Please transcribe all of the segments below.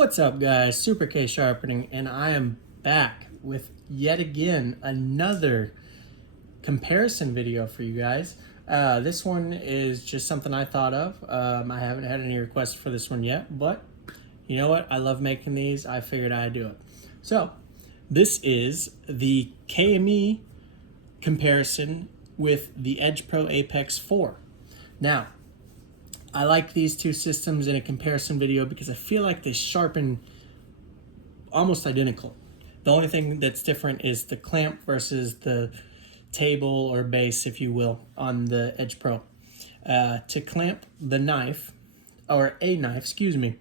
What's up, guys? Super K Sharpening, and I am back with yet again another comparison video for you guys. This one is just something I thought of. I haven't had any requests for this one yet, but you know what? I love making these. I figured I'd do it. So this is the Kme comparison with the Edge Pro Apex 4. Now, I like these two systems in a comparison video because I feel like they sharpen almost identical. The only thing that's different is the clamp versus the table or base, if you will, on the Edge Pro. To clamp the knife, or a knife, excuse me,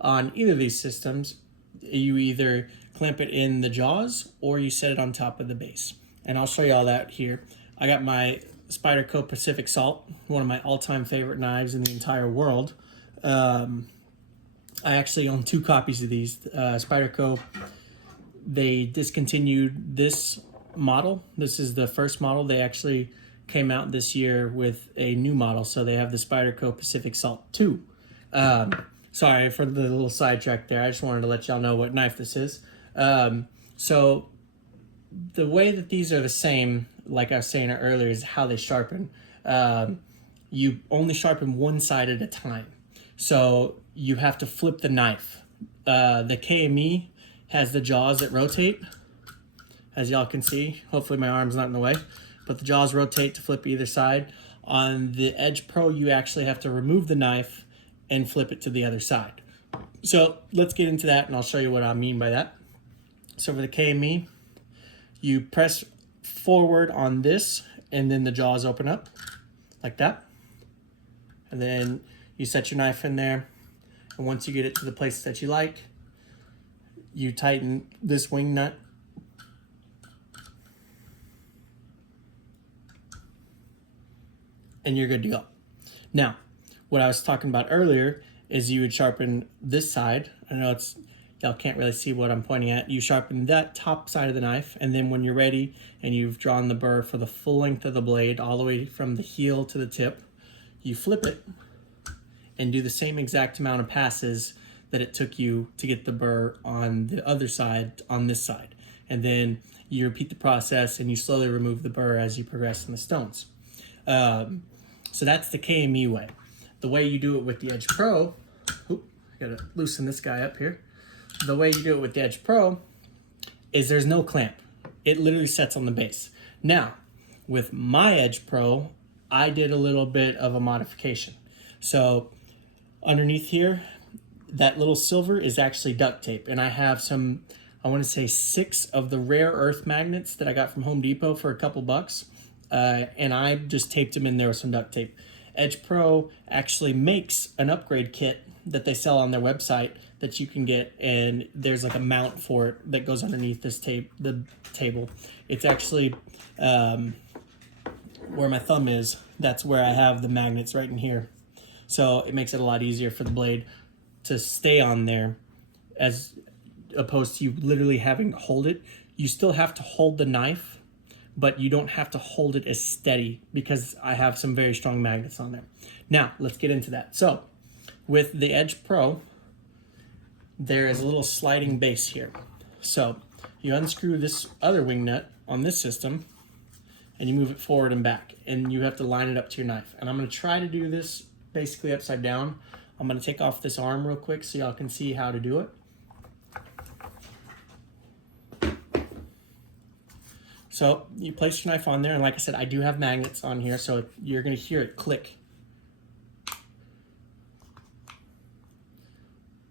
on either of these systems, you either clamp it in the jaws or you set it on top of the base. And I'll show you all that here. I got my Spyderco Pacific Salt, one of my all-time favorite knives in the entire world. I actually own 2 copies of these. Spyderco, they discontinued this model. This is the first model. They actually came out this year with a new model, so they have the Spyderco Pacific Salt 2. Sorry for the little sidetrack there. I just wanted to let y'all know what knife this is. So the way that these are the same, like I was saying earlier, is how they sharpen. You only sharpen one side at a time. So you have to flip the knife. The Kme has the jaws that rotate, as y'all can see. Hopefully my arm's not in the way, but the jaws rotate to flip either side. On the Edge Pro, you actually have to remove the knife and flip it to the other side. So let's get into that and I'll show you what I mean by that. So for the Kme, you press forward on this and then the jaws open up like that. And then you set your knife in there. And once you get it to the place that you like, you tighten this wing nut. And you're good to go. Now, what I was talking about earlier is you would sharpen this side. I know y'all can't really see what I'm pointing at. You sharpen that top side of the knife, and then when you're ready and you've drawn the burr for the full length of the blade, all the way from the heel to the tip, you flip it and do the same exact amount of passes that it took you to get the burr on the other side, on this side. And then you repeat the process and you slowly remove the burr as you progress in the stones. So that's the Kme way. The way you do it with the Edge Pro, gotta loosen this guy up here. The way you do it with the Edge Pro is there's no clamp. It literally sets on the base. Now, with my Edge Pro, I did a little bit of a modification. So underneath here, that little silver is actually duct tape. And I have some, I want to say 6 of the rare earth magnets that I got from Home Depot for a couple bucks. And I just taped them in there with some duct tape. Edge Pro actually makes an upgrade kit that they sell on their website that you can get, and there's like a mount for it that goes underneath this the table. It's actually where my thumb is. That's where I have the magnets, right in here. So it makes it a lot easier for the blade to stay on there, as opposed to you literally having to hold it. You still have to hold the knife, but you don't have to hold it as steady because I have some very strong magnets on there. Now, let's get into that. So, with the Edge Pro, there is a little sliding base here. So, you unscrew this other wing nut on this system, and you move it forward and back, and you have to line it up to your knife. And I'm gonna try to do this basically upside down. I'm gonna take off this arm real quick so y'all can see how to do it. So you place your knife on there, and like I said, I do have magnets on here, so you're gonna hear it click.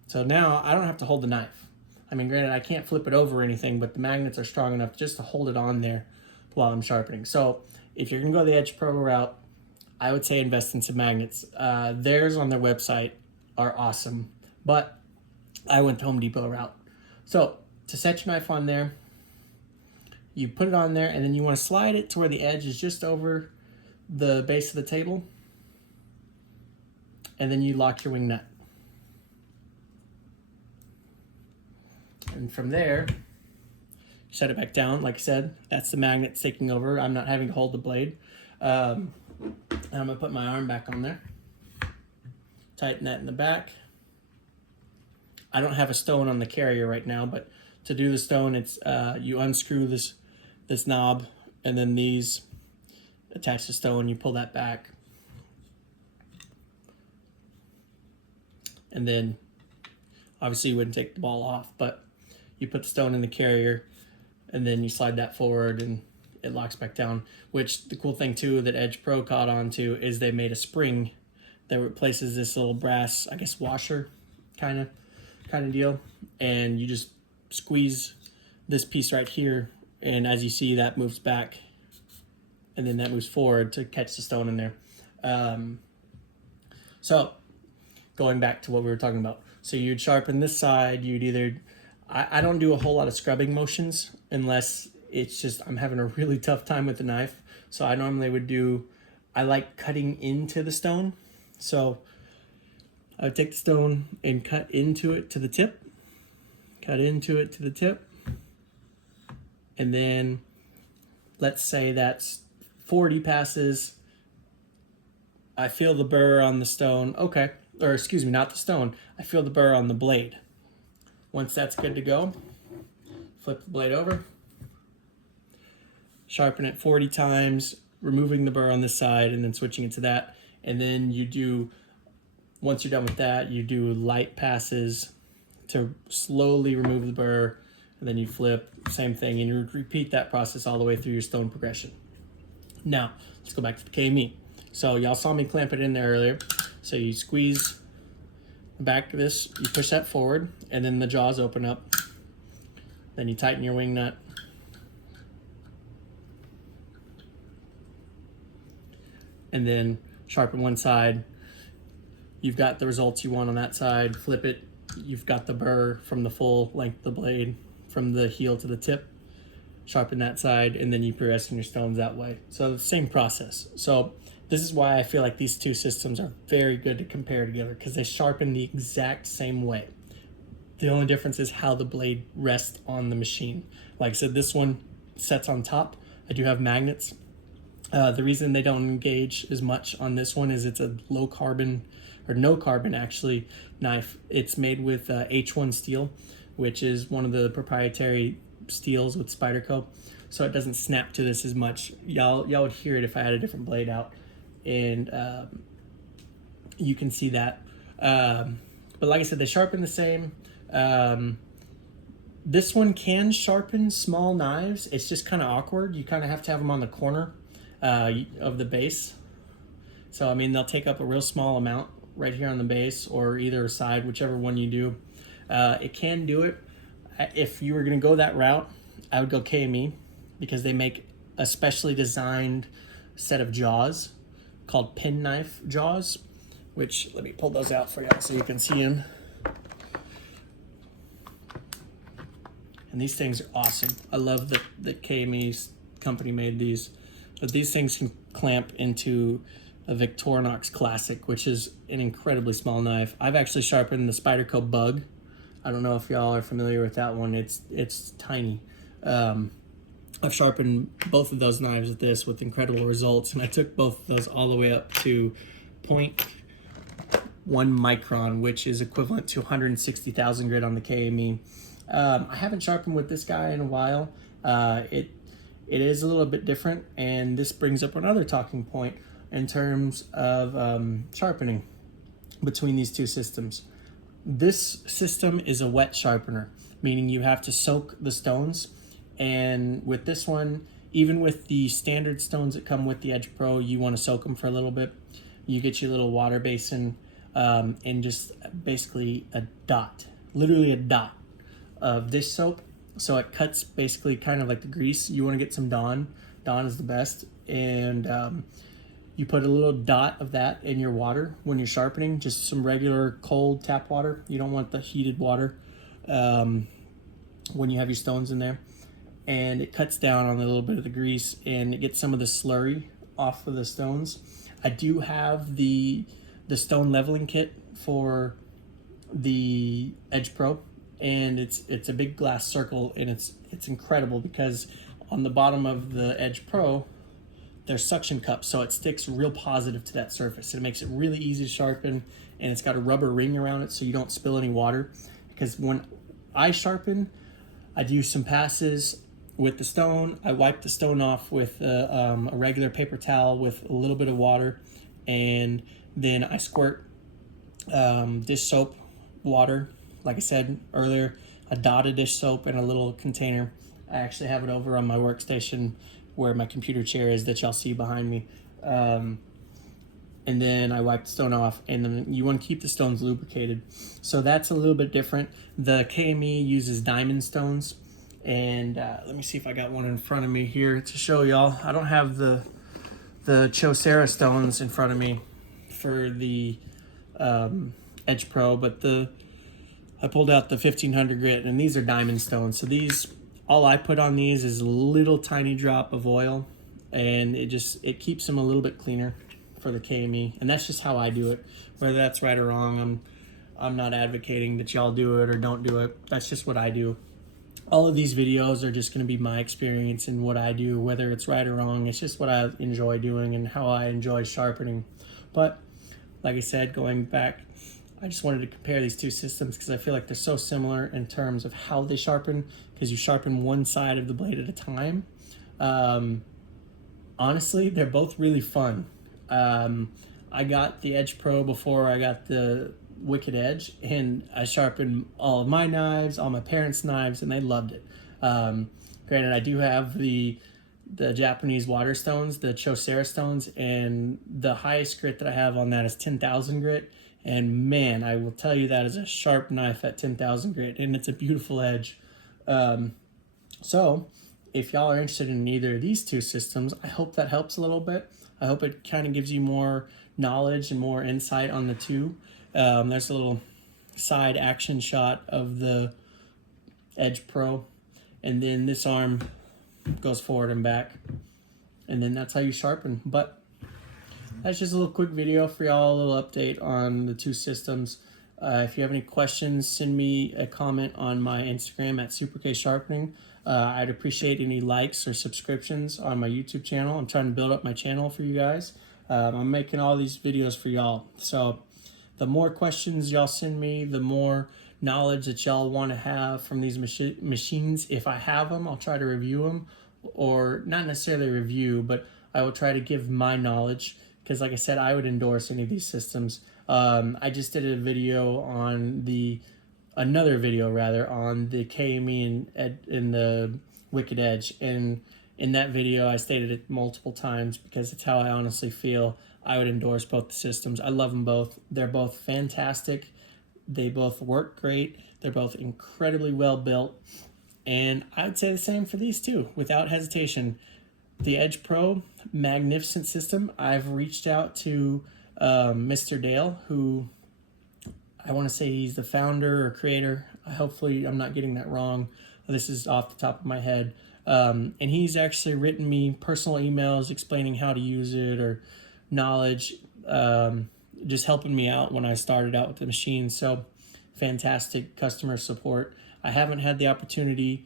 So now I don't have to hold the knife. I mean, granted, I can't flip it over or anything, but the magnets are strong enough just to hold it on there while I'm sharpening. So if you're gonna go the Edge Pro route, I would say invest in some magnets. Theirs on their website are awesome, but I went the Home Depot route. So to set your knife on there, you put it on there, and then you want to slide it to where the edge is just over the base of the table, and then you lock your wing nut. And from there, shut it back down. Like I said, that's the magnets taking over. I'm not having to hold the blade. And I'm gonna put my arm back on there. Tighten that in the back. I don't have a stone on the carrier right now, but to do the stone, it's you unscrew this knob, and then these attach the stone. You pull that back, and then obviously you wouldn't take the ball off, but you put the stone in the carrier, and then you slide that forward, and it locks back down. Which the cool thing too that Edge Pro caught on to is they made a spring that replaces this little brass, I guess, washer kind of deal, and you just squeeze this piece right here, and as you see, that moves back, and then that moves forward to catch the stone in there. So going back to what we were talking about, so you'd sharpen this side. You'd either, I don't do a whole lot of scrubbing motions unless it's just I'm having a really tough time with the knife. So I normally would do, I like cutting into the stone. So I would take the stone and cut into it to the tip, and then let's say that's 40 passes. I feel the burr on the stone. Okay, or excuse me, not the stone. I feel the burr on the blade. Once that's good to go, flip the blade over, sharpen it 40 times, removing the burr on this side and then switching it to that. And then you do, once you're done with that, you do light passes to slowly remove the burr, and then you flip, same thing, and you repeat that process all the way through your stone progression. Now, let's go back to the Kme. So y'all saw me clamp it in there earlier. So you squeeze the back of this, you push that forward, and then the jaws open up. Then you tighten your wing nut. And then sharpen one side. You've got the results you want on that side. Flip it. You've got the burr from the full length of the blade, from the heel to the tip. Sharpen that side, and then you progress in your stones that way. So the same process. So this is why I feel like these two systems are very good to compare together, because they sharpen the exact same way. The only difference is how the blade rests on the machine. Like I said, this one sets on top. I do have magnets. The reason they don't engage as much on this one is it's a low carbon, or no carbon actually, knife. It's made with H1 steel, which is one of the proprietary steels with Spyderco, so it doesn't snap to this as much. Y'all would hear it if I had a different blade out, and you can see that. But like I said, they sharpen the same. This one can sharpen small knives. It's just kind of awkward. You kind of have to have them on the corner of the base. So I mean, they'll take up a real small amount right here on the base, or either side, whichever one you do. It can do it. If you were going to go that route, I would go Kme, because they make a specially designed set of jaws called penknife jaws, which, let me pull those out for you so you can see them. And these things are awesome. I love that Kme's company made these. But these things can clamp into a Victorinox Classic, which is an incredibly small knife. I've actually sharpened the Spyderco Bug. I don't know if y'all are familiar with that one. It's tiny. I've sharpened both of those knives with this with incredible results, and I took both of those all the way up to 0.1 micron, which is equivalent to 160,000 grit on the Kme. I haven't sharpened with this guy in a while. It is a little bit different, and this brings up another talking point in terms of sharpening between these two systems. This system is a wet sharpener, meaning you have to soak the stones, and with this one, even with the standard stones that come with the Edge Pro, you want to soak them for a little bit. You get your little water basin and just basically a dot, literally a dot of dish soap. So it cuts basically kind of like the grease. You want to get some Dawn. Dawn is the best. And you put a little dot of that in your water when you're sharpening, just some regular cold tap water. You don't want the heated water when you have your stones in there. And it cuts down on a little bit of the grease, and it gets some of the slurry off of the stones. I do have the stone leveling kit for the Edge Pro, and it's a big glass circle, and it's incredible because on the bottom of the Edge Pro there's suction cups, so it sticks real positive to that surface. It makes it really easy to sharpen, and it's got a rubber ring around it so you don't spill any water. It because when I sharpen, I'd use some passes with the stone. I wipe the stone off with a regular paper towel with a little bit of water, and then I squirt dish soap water. Like I said earlier, a dotted dish soap in a little container. I actually have it over on my workstation where my computer chair is that y'all see behind me. And then I wipe the stone off, and then you want to keep the stones lubricated. So that's a little bit different. The Kme uses diamond stones, and let me see if I got one in front of me here to show y'all. I don't have the Chocera stones in front of me for the Edge Pro, but I pulled out the 1500 grit, and these are diamond stones. So these, all I put on these is a little tiny drop of oil, and it keeps them a little bit cleaner for the Kme, and that's just how I do it. Whether that's right or wrong, I'm not advocating that y'all do it or don't do it. That's just what I do. All of these videos are just going to be my experience and what I do, whether it's right or wrong. It's just what I enjoy doing and how I enjoy sharpening. But like I said, going back, I just wanted to compare these two systems because I feel like they're so similar in terms of how they sharpen, because you sharpen one side of the blade at a time. Honestly, they're both really fun. I got the Edge Pro before I got the Wicked Edge, and I sharpened all of my knives, all my parents' knives, and they loved it. Granted, I do have the Japanese water stones, the Chocera stones, and the highest grit that I have on that is 10,000 grit. And man, I will tell you that is a sharp knife at 10,000 grit, and it's a beautiful edge. So if y'all are interested in either of these two systems, I hope that helps a little bit. I hope it kind of gives you more knowledge and more insight on the two. There's a little side action shot of the Edge Pro, and then this arm goes forward and back, and then that's how you sharpen. But that's just a little quick video for y'all, a little update on the two systems. If you have any questions, send me a comment on my Instagram at Kme Sharpening. I'd appreciate any likes or subscriptions on my YouTube channel. I'm trying to build up my channel for you guys. I'm making all these videos for y'all. So the more questions y'all send me, the more knowledge that y'all want to have from these machines. If I have them, I'll try to review them, or not necessarily review, but I will try to give my knowledge, because like I said, I would endorse any of these systems. I just did a video on another video on the Kme and the Wicked Edge, and in that video I stated it multiple times because it's how I honestly feel. I would endorse both the systems. I love them both. They're both fantastic. They both work great. They're both incredibly well built, and I would say the same for these two without hesitation. The Edge Pro, magnificent system. I've reached out to Mr. Dale, who I want to say he's the founder or creator. Hopefully I'm not getting that wrong. This is off the top of my head. And he's actually written me personal emails explaining how to use it, or knowledge, just helping me out when I started out with the machine. So fantastic customer support. I haven't had the opportunity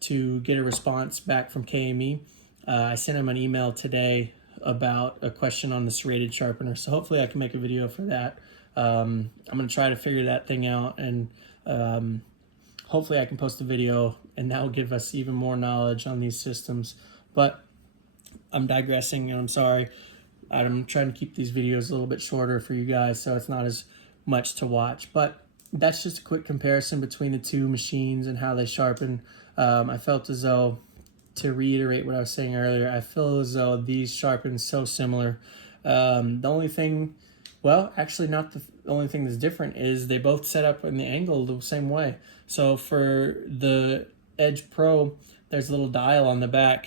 to get a response back from Kme. I sent him an email today about a question on the serrated sharpener, so hopefully I can make a video for that. I'm going to try to figure that thing out, and hopefully I can post a video, and that will give us even more knowledge on these systems. But I'm digressing, and I'm sorry. I'm trying to keep these videos a little bit shorter for you guys, so it's not as much to watch. But that's just a quick comparison between the two machines and how they sharpen. I felt as though, to reiterate what I was saying earlier, I feel as though these sharpen so similar. The only thing, well, actually not the only thing that's different, is they both set up in the angle the same way. So for the Edge Pro, there's a little dial on the back,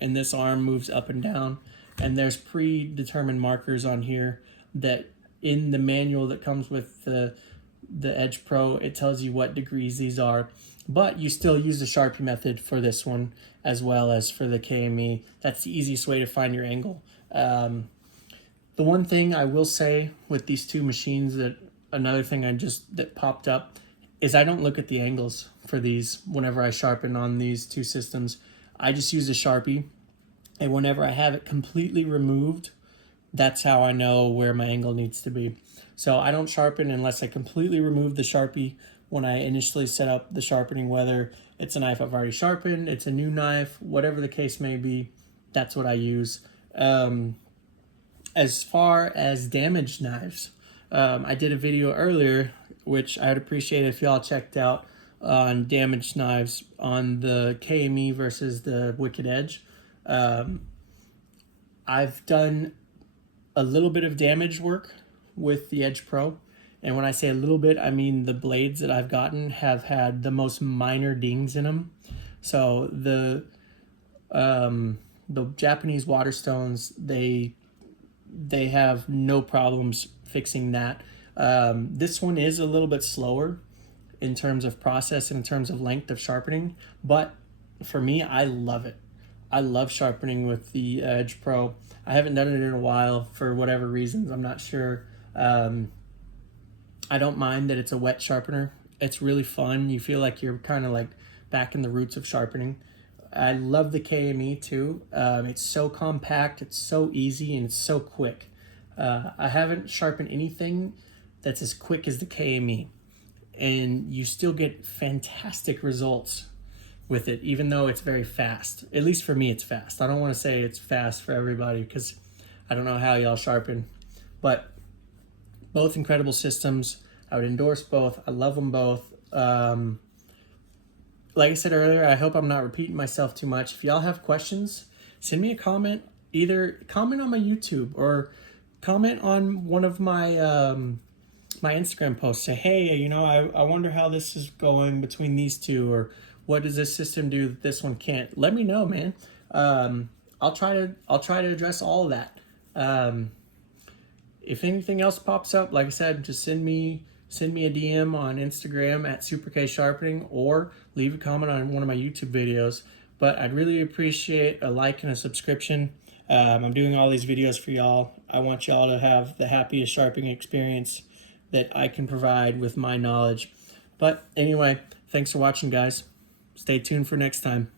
and this arm moves up and down, and there's predetermined markers on here that in the manual that comes with the Edge Pro, it tells you what degrees these are. But you still use the Sharpie method for this one as well as for the Kme. That's the easiest way to find your angle. The one thing I will say with these two machines, another thing that popped up, is I don't look at the angles for these whenever I sharpen on these two systems. I just use a Sharpie, and whenever I have it completely removed, that's how I know where my angle needs to be. So I don't sharpen unless I completely remove the Sharpie when I initially set up the sharpening, whether it's a knife I've already sharpened, it's a new knife, whatever the case may be, that's what I use. As far as damaged knives, I did a video earlier, which I'd appreciate if y'all checked out, on damaged knives on the Kme versus the Wicked Edge. I've done a little bit of damage work with the Edge Pro. And when I say a little bit, I mean the blades that I've gotten have had the most minor dings in them. So the Japanese Waterstones, they have no problems fixing that. This one is a little bit slower in terms of process and in terms of length of sharpening, but for me, I love it. I love sharpening with the Edge Pro. I haven't done it in a while for whatever reasons. I'm not sure. I don't mind that it's a wet sharpener. It's really fun. You feel like you're kind of like back in the roots of sharpening. I love the Kme too. It's so compact, it's so easy, and it's so quick. I haven't sharpened anything that's as quick as the Kme, and you still get fantastic results with it, even though it's very fast. At least for me, it's fast. I don't want to say it's fast for everybody because I don't know how y'all sharpen, but both incredible systems. I would endorse both. I love them both. Like I said earlier, I hope I'm not repeating myself too much. If y'all have questions, send me a comment. Either comment on my YouTube or comment on one of my my Instagram posts. Say, hey, you know, I wonder how this is going between these two, or what does this system do that this one can't? Let me know, man. I'll try to address all of that. If anything else pops up, like I said, just send me a DM on Instagram at K Sharpening, or leave a comment on one of my YouTube videos. But I'd really appreciate a like and a subscription. I'm doing all these videos for y'all. I want y'all to have the happiest sharpening experience that I can provide with my knowledge. But anyway, thanks for watching, guys. Stay tuned for next time.